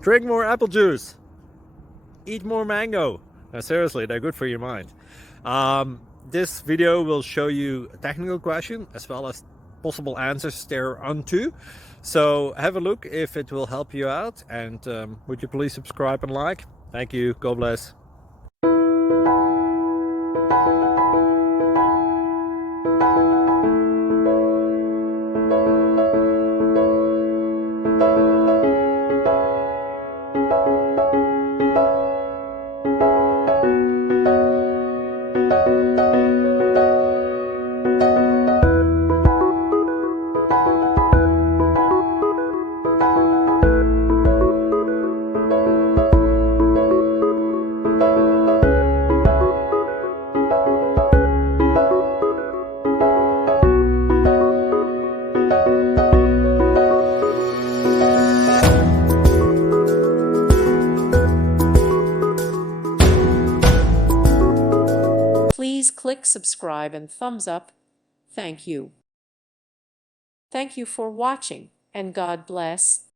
Drink more apple juice. Eat more mango. Now, seriously, they're good for your mind. This video will show you a technical question as well as possible answers thereunto. So have a look if it will help you out, and would you please subscribe and like? Thank you. God bless. Please click subscribe and thumbs up. Thank you. Thank you for watching, and God bless.